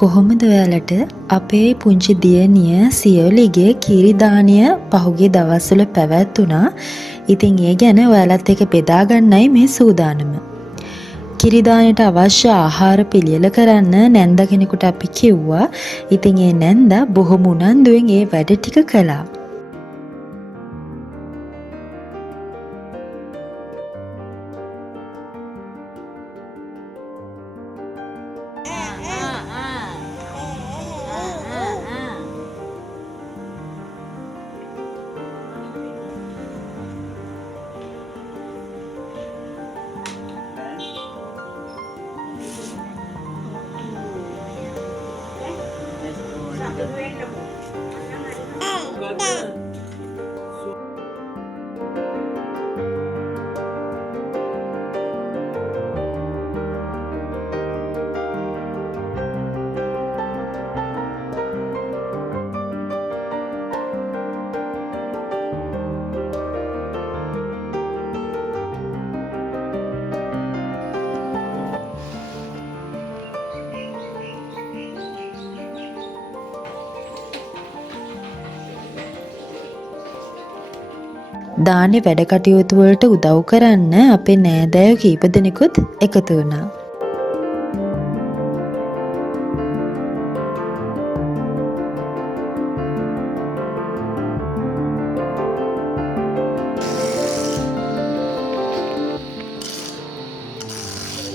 කොහොමද ඔයාලට අපේ පුංචි දියණිය සියොලිගේ කිරි දාණය පහුගිය දවස්වල පැවැත්වුණා. ඉතින් ඒ ගැන ඔයාලත් එක්ක බෙදා ගන්නයි මේ සූදානම. කිරි දාණයට අවශ්‍ය ආහාර පිළියෙල කරන්න නැන්දා කෙනෙකුට අපි කිව්වා. ඉතින් ඒ නැන්දා බොහොම උනන්දුවෙන් ඒ වැඩ ටික කළා. දානේ වැඩ කටයුතු වලට උදව් කරන්න අපේ නෑදෑයෝ කීප දෙනෙකුත් එකතු වුණා.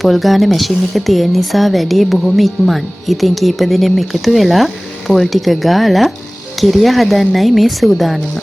පොල් ගාන මැෂින් එක තියෙන නිසා වැඩේ බොහොම ඉක්මන්. ඉතින් කීප දෙනෙක්ම එකතු වෙලා පොල් ටික ගාලා කිරිය හදන්නයි මේ සූදානම.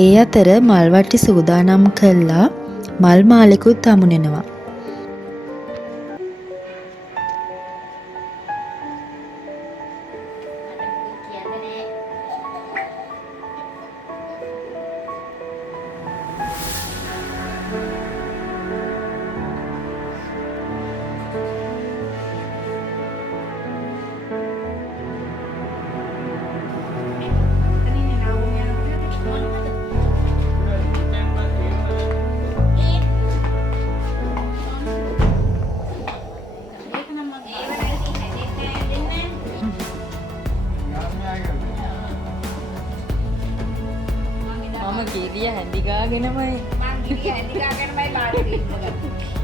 ඒ අතර මල්වට්ටි සූදානම් කළා මල් මාලෙකුත් හමුනෙනවා. ගිරිය හැඳි ගාගෙනමයි මං ගිරිය හැඳි ගාගෙනමයි බාඩේ ඉන්න ගත්තා.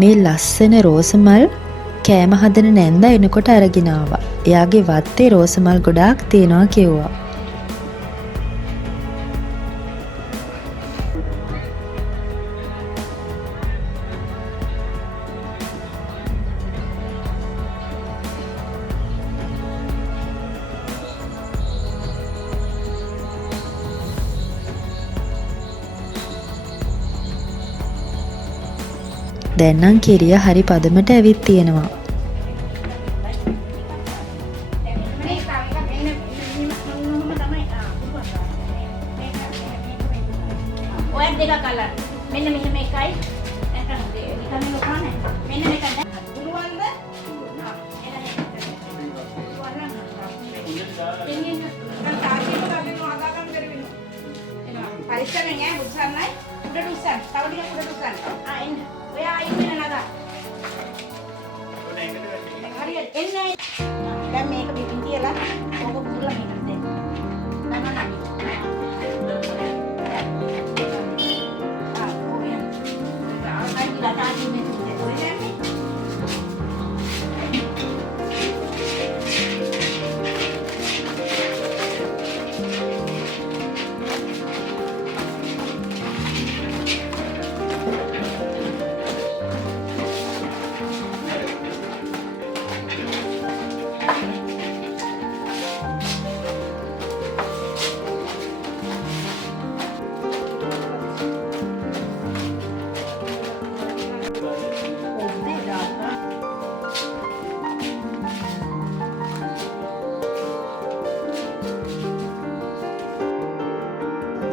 මේ ලස්සන රෝස මල් කෑම හදන නැන්දා එනකොට අරගෙන ආවා. එයාගේ වත්තේ රෝස මල් ගොඩාක් තියෙනවා කිව්වා. දැන් නම් කිරිය හරි පදමට ඇවිත් තියෙනවා. ඔය දෙක කලර් මෙන්න මෙහෙම එකයි. නැත්නම් නිකන් ලොකා නැහැ. මෙන්න මේක දැන් පුළුවන්ද? පරිස්සමෙන් ඈ උස්සන්නයි. උඩට උස්සන්න. තව ටිකක් උඩට උස්සන්න. එන්න. ඔයා අයින් වෙන නගා. හරියට එන්න. දැන් මේක පිටින් තියලා ඕක පුරලා මේකට දෙන්න.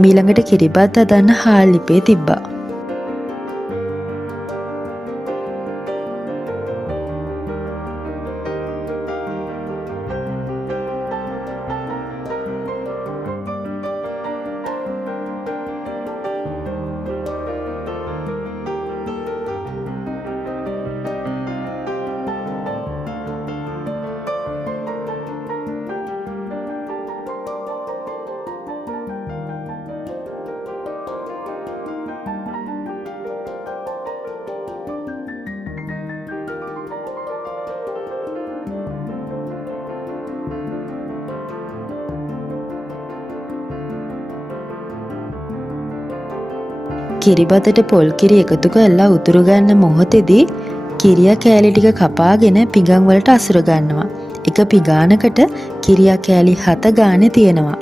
මීළඟට කිරිබත් හදන්න හාල් ලිපේ තිබ්බා. කිරිබතට පොල් කිරි එකතු කරලා උතුරු ගන්න මොහොතේදී කිරියා කෑලි ටික කපාගෙන පිඟන් වලට අසුර ගන්නවා. එක පිඟානකට කිරියා කෑලි 7 ගානේ තියෙනවා.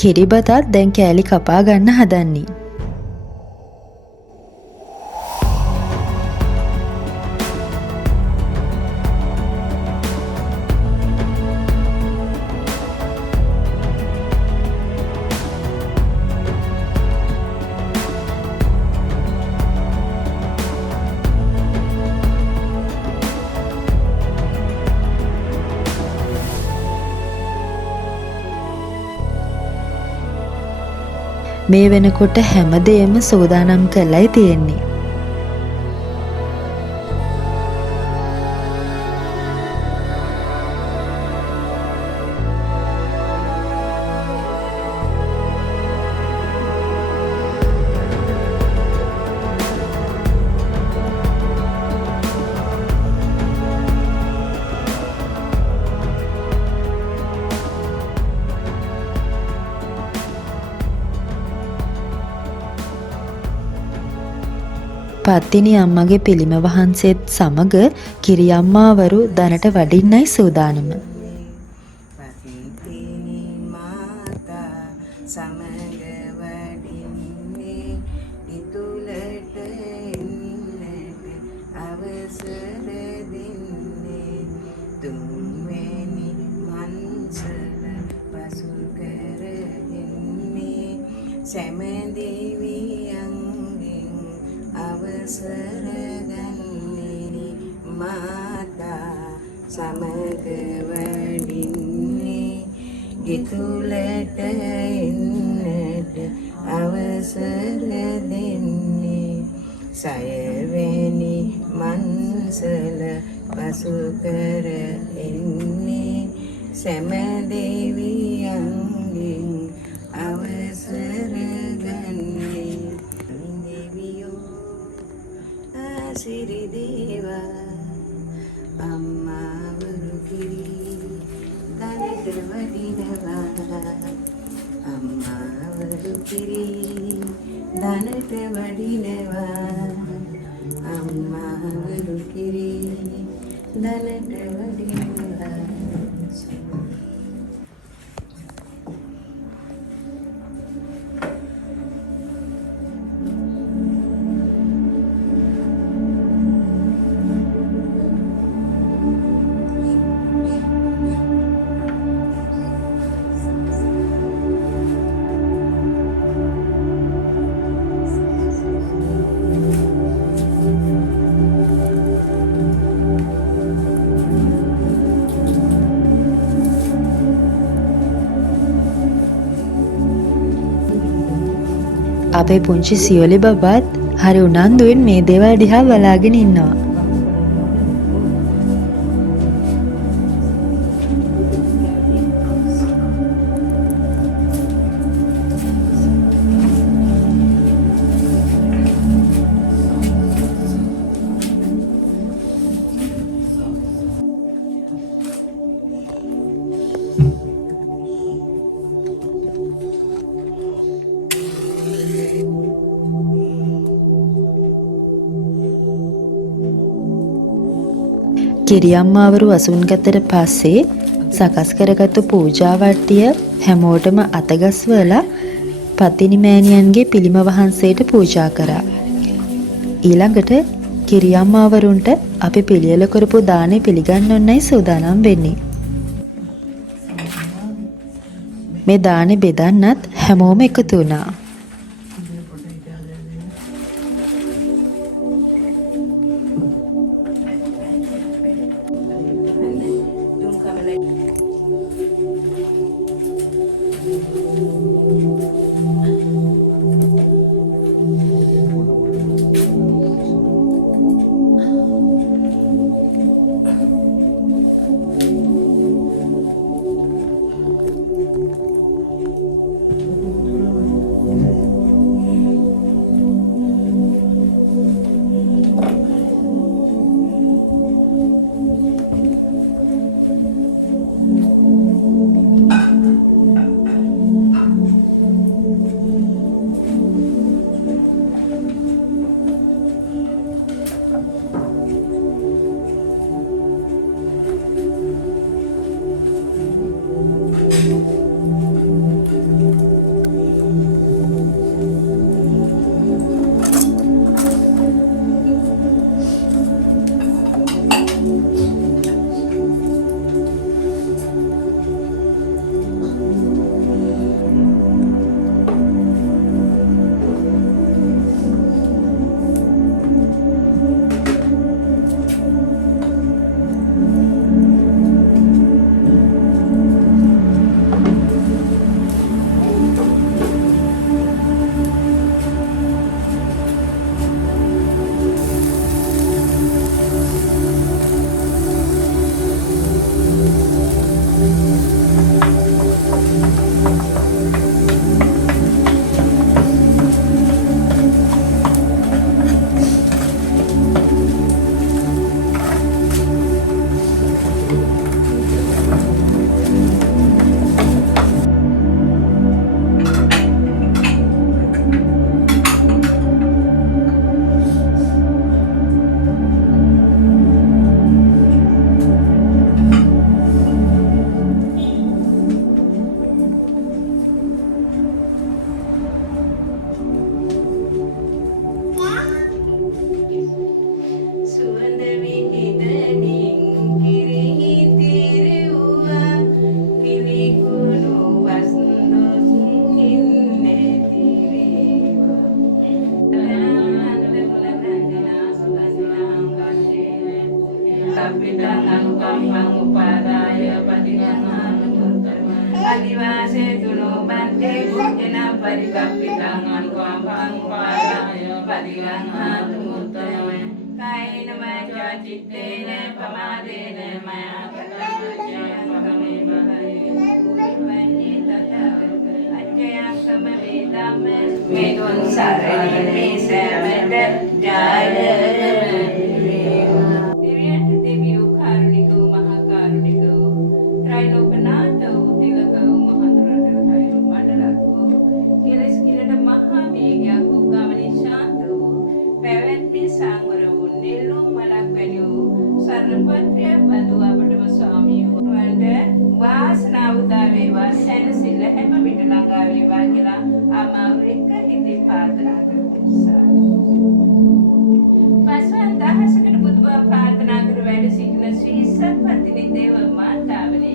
කිරිබතත් දැන් කෑලි කපා ගන්න හදන්නේ. මේ වෙනකොට හැමදේම සූදානම් කරලායි තියෙන්නේ. පත්තිනි අම්මගේ පිළිම වහන්සේත් සමග කිරියම්මාවරු දනට වඩින්නයි සූදානම. සමග වඩින්නේ ගිතුලට එන්නට අවසර දෙන්නේ සයවැනි මන්සල පසු කර එන්නේ සෑම දෙවියන්ගෙන් අවසර ගන්නේ දෙවියෝ සිරි දේවා අම්මාවරු කිරි දනට වඩිනවා අම්මාවරු කිරි දනට වඩිනවා අම්මාවරු කිරි දනට වඩිනවා. අපේ පුංචි සියොලි බබත් හරි උනන්දුවෙන් මේ දේවල් දිහා බලාගෙන ඉන්නවා. කිරියම්මාවරු අසුන් ගතට පස්සේ සකස් කරගත්තු පූජා වට්ටිය හැමෝටම අතගස්වලා පත්තිනි මෑණියන්ගේ පිළිම වහන්සේට පූජා කරා. ඊළඟට කිරියම්මාවරුන්ට අපි පිළියෙල කරපු දානේ පිළිගන්නොන්නයි සූදානම් වෙන්නේ. මේ දානේ බෙදන්නත් හැමෝම එකතු වුණා. Medun sarani me samada jaya පස්වන් දහසකට බුදුබව ප්‍රාර්ථනා කර වැඩ සිටින ශ්‍රී සත්පත්තිනි දේව මාතාවනි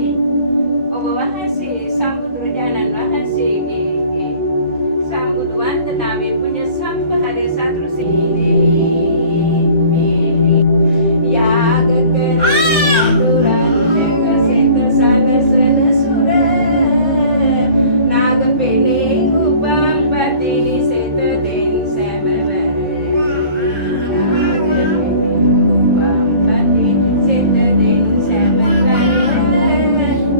ඔබ වහන්සේ සම්බුදුරජාණන් වහන්සේගේ සම්බුදු වන්දනාවේ පුණ්‍ය සම්භාරය සතුරුසීනේ යාග කරන දුරන්තක සිත සලසන සුර නාග පෙනේ උපම් පතිනි සිත දෙන් සැමවර නාග පෙනේ උපම් පතිනි සිත දෙන් සැමවර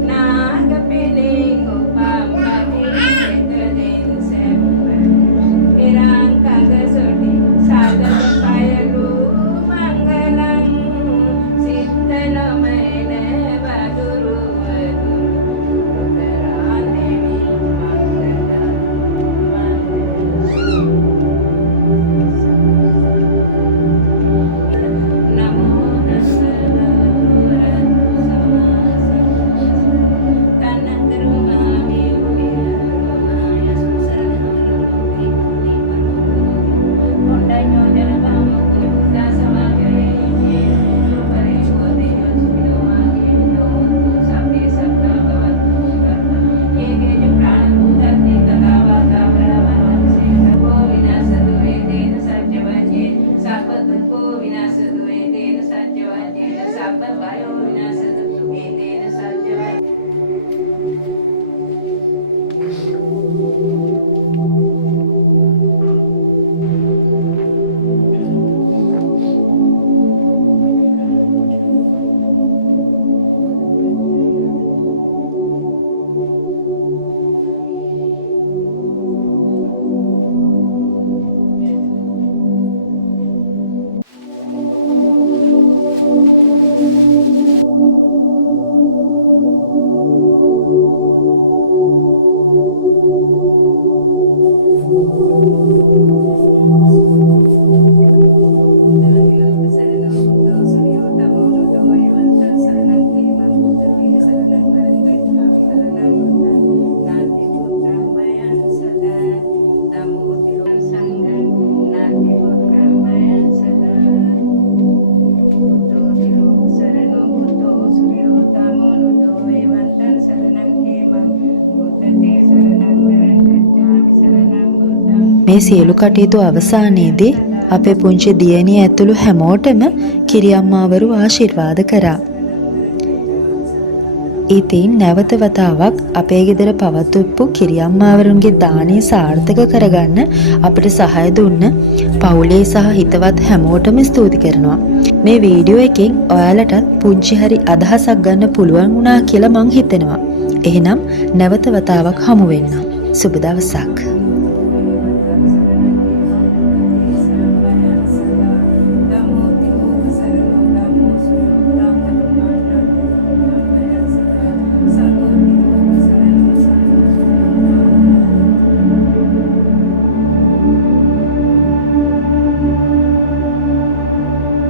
නාග පෙනේ උපම් පතිනි සිත දෙන් සැමවර එරං කග සොටි සාදක පයලු මංගලං සිත නමන වදුරු උදරාදෙවි නමෝ තස්ස මේ සියලු කටයුතු අවසානයේදී අපේ පුංචි දියණිය ඇතුළු හැමෝටම කිරියම්මාවරු ආශිර්වාද කරා. ඉතින් නැවත වතාවක් අපේ ගෙදර පවත්වපු කිරියම්මාවරුන්ගේ දානය සාර්ථක කරගන්න අපිට සහාය දුන්න පවුලේ සහ හිතවත් හැමෝටම ස්තුති කරනවා. මේ වීඩියෝ එකෙන් ඔයාලටත් පුංචි හරි අදහසක් ගන්න පුළුවන් වුණා කියලා මං හිතනවා. එහෙනම් නැවත වතාවක් හමු වෙන්න. සුබ දවසක්.